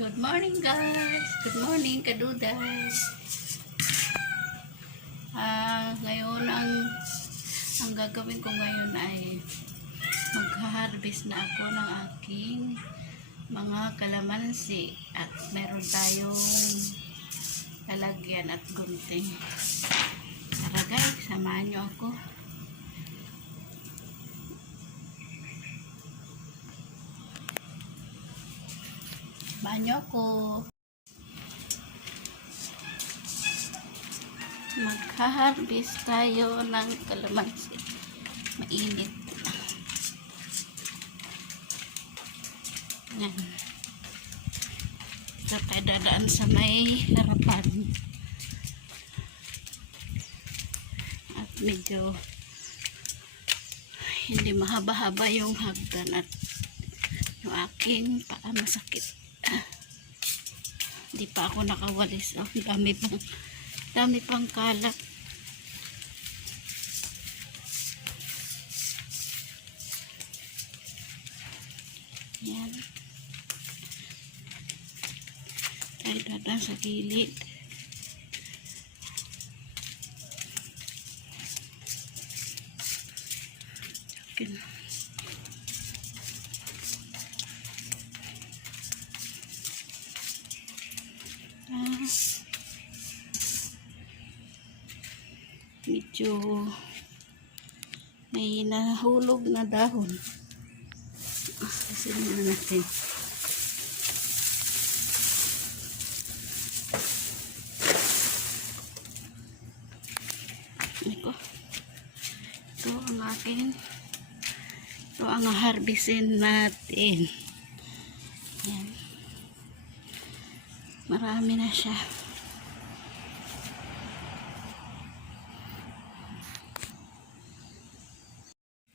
Good morning guys. Good morning kaduday. Ah, ngayon ang ang gagawin ko ngayon ay magha-harvest na ako ng aking mga kalamansi at meron tayong lalagyan at gunting. Tara guys, samahan niyo ako. Niyo ako. Magha-harvest tayo ng kalamansi. Mainit. Yan. Ito tayo dadaan sa may harapan. At medyo hindi mahaba-haba yung hagdan at yung aking paa masakit. Hindi pa ako nakawalis. Oh, dami pang dami pang kalat. Yan. Tayo dadaan sa gilid. Medyo may nahulog na dahon. Ah, kasi na natin. Ito. Ito ang akin. Ito ang harbisin natin. Yan. Marami na siya.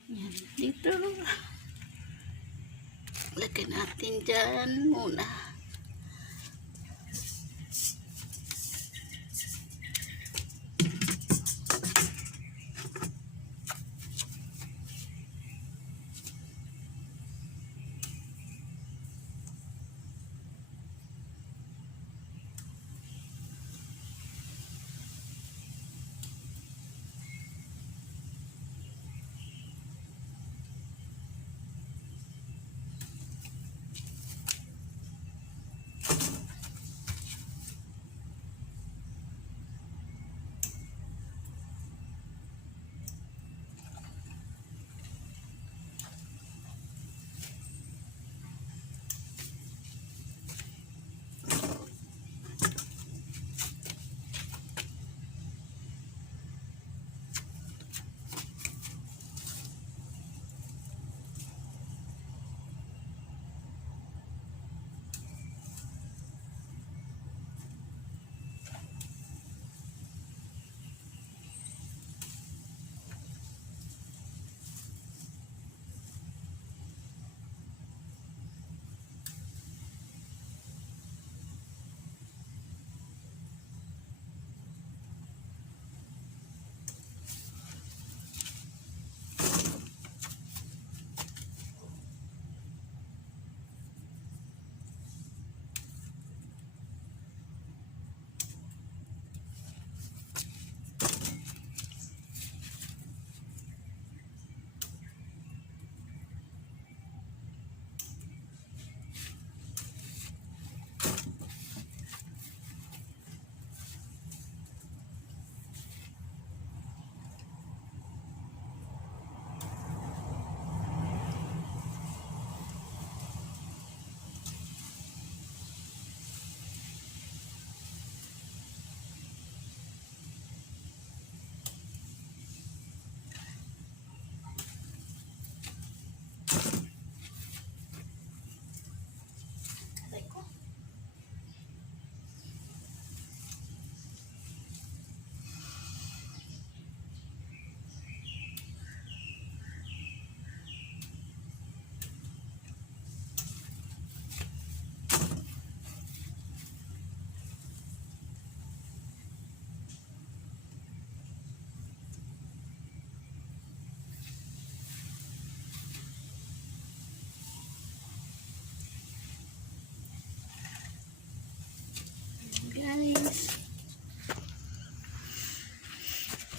Yan. Dito. Lagyan natin dyan muna.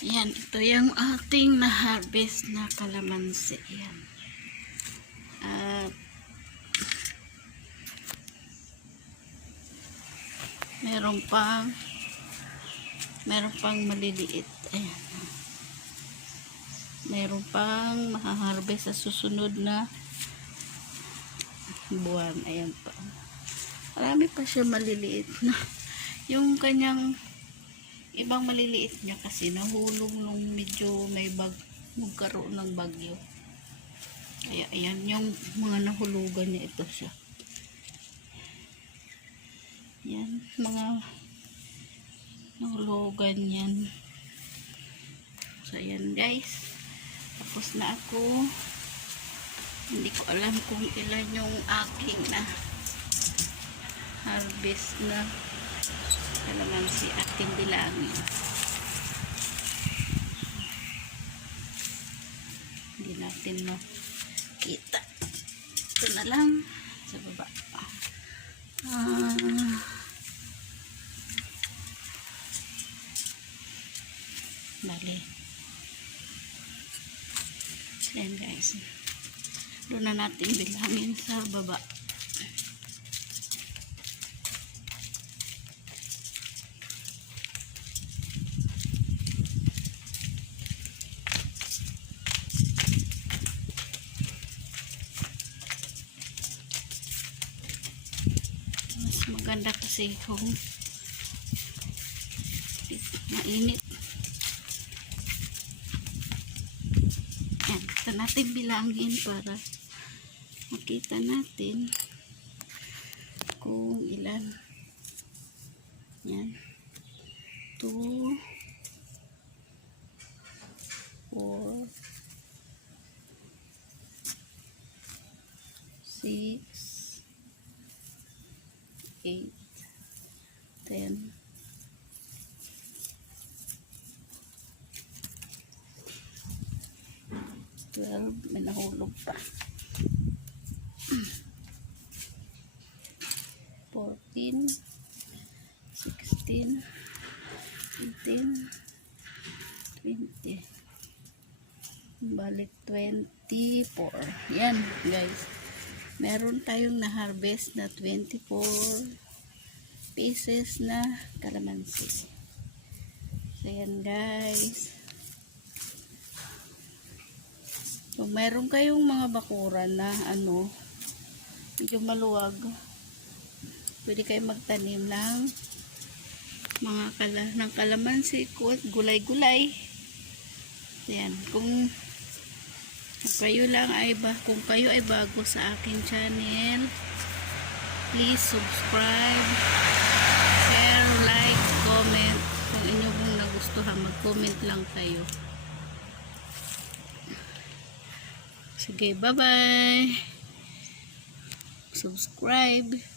Ayan, ito yung ating na-harvest na kalamansi. Ayan. At meron pang meron pang maliliit. Ayan. Meron pang mahaharvest sa susunod na buwan. Ayan pa. Marami pa siya maliliit na. Yung kanyang ibang maliliit niya kasi nahulog nung medyo may bag magkaroon ng bagyo. Kaya ayan yung mga nahulugan niya ito siya. Yan, mga nahulugan yan. So ayan guys. Tapos na ako. Hindi ko alam kung ilan yung aking na harvest na kalamansi ating bilangin. Hindi natin makita. Ito na lang sa baba. Ah. Mali. Ayan guys. Doon na natin bilangin sa baba. Mas maganda kasi kung mainit. Yan, ito natin bilangin para makita natin kung ilan. Yan. 2 4 6 8 10 12 may nahulog pa. 14 16 18 20 balik 24 yan guys meron tayong na-harvest na 24 pieces na kalamansi so yan guys. Kung meron kayong mga bakuran na ano medyo maluwag. Pwede kayo magtanim ng mga kala, ng kalamansi gulay-gulay. Yan kung kayo lang ay ba, kung kayo ay bago sa akin channel, please subscribe, share, like, comment. Kung inyo pong nagustuhan, mag-comment lang kayo. Sige, bye-bye. Subscribe.